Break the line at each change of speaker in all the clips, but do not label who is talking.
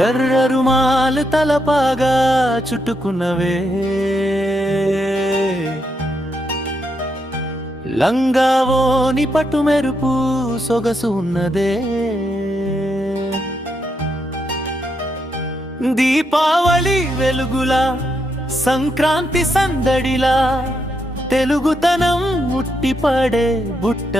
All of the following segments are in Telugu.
గర్ర రుమాలు తలపాగా చుట్టుకున్నవే. లంగావోని పట్టు మెరుపు సొగసు ఉన్నదే. దీపావళి వెలుగులా సంక్రాంతి సందడిలా తెలుగుతనం ముట్టిపడే బుట్ట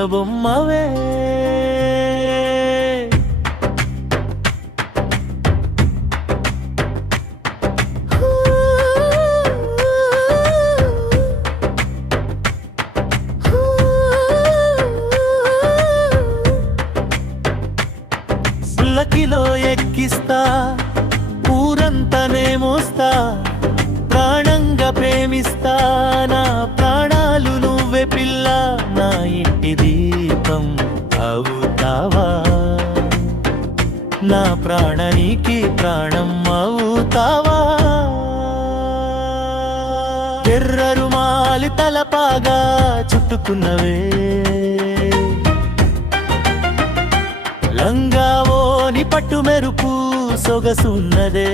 బొమ్మవే ఎక్కిస్తా ఊరంతనే మోస్తా ప్రాణంగా ప్రేమిస్తా నా ప్రాణాలు నువ్వే పిల్ల నా ఇంటి దీపం అవుతావా? నా ప్రాణానికి ప్రాణం అవుతావా? ఎర్ర రుమాలి తలపాగా చుట్టుకున్నవే లంగావోని పట్టు మెరుపు సొగసున్నదే.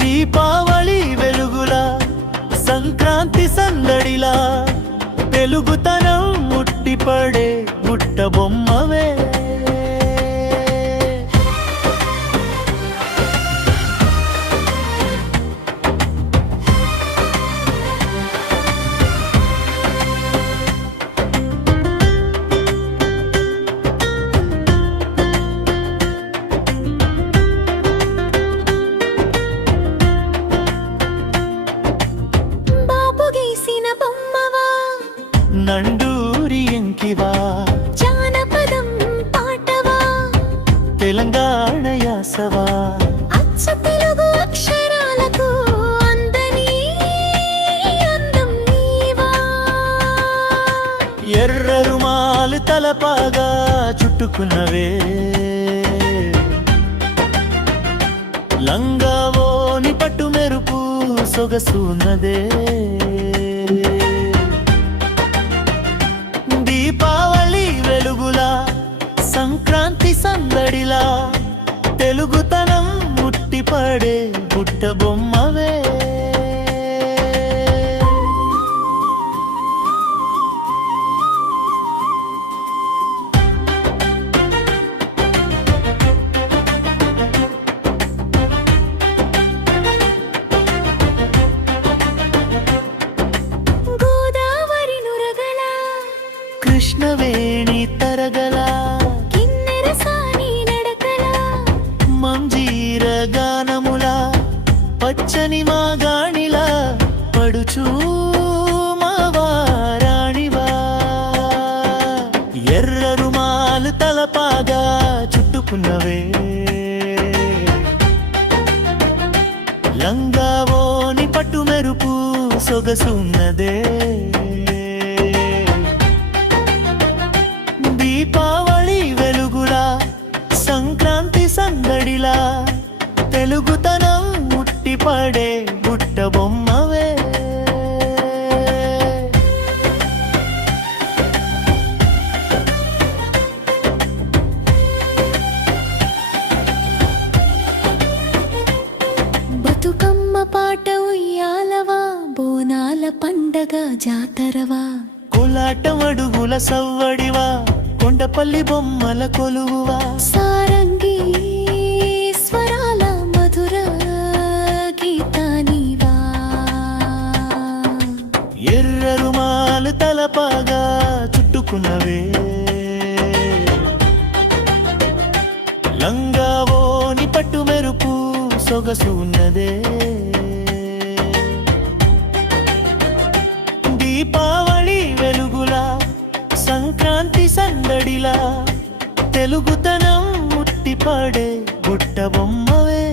దీపావళి వెలుగులా సంక్రాంతి సందడిలా తెలుగుతనం ముట్టిపడే గుట్ట బొమ్మవే. తెలంగాణ యాసవా
అచ్చ తెలుగు అక్షరాలకు అందని అందం నీవా.
ఎర్ర రుమాలు తలపాగా చుట్టుకున్నవే. లంగావోని పట్టు మెరుపు సొగసున్నదే దీపావళి సందడిలా తెలుగుతనం ముట్టిపడే పుట్ట బొమ్మవే. తర పచ్చని మా గాణిలా పడుచూ మా వారాణివా. ఎర్ర రుమాలు తలపాగా చుట్టుకున్నవే. లంగావోని పట్టు మెరుపు సొగసున్నదే. దీపావళి వెలుగులా సంక్రాంతి సందడిలా తెలుగుతనం ముట్టిపడే గుట్ట బొమ్మవే
బతుకమ్మ పాట ఉయ్యాలవా బోనాల పండగ జాతరవా
కోలాటం అడుగుల సవ్వడివా కొండపల్లి బొమ్మల కొలువువా తలపాగా చుట్టుకున్నవే. లంగావోని పట్టు మెరుపు సొగసు ఉన్నదే. దీపావళి వెలుగులా సంక్రాంతి సందడిలా తెలుగుతనం ముట్టిపడే గుట్ట బొమ్మవే.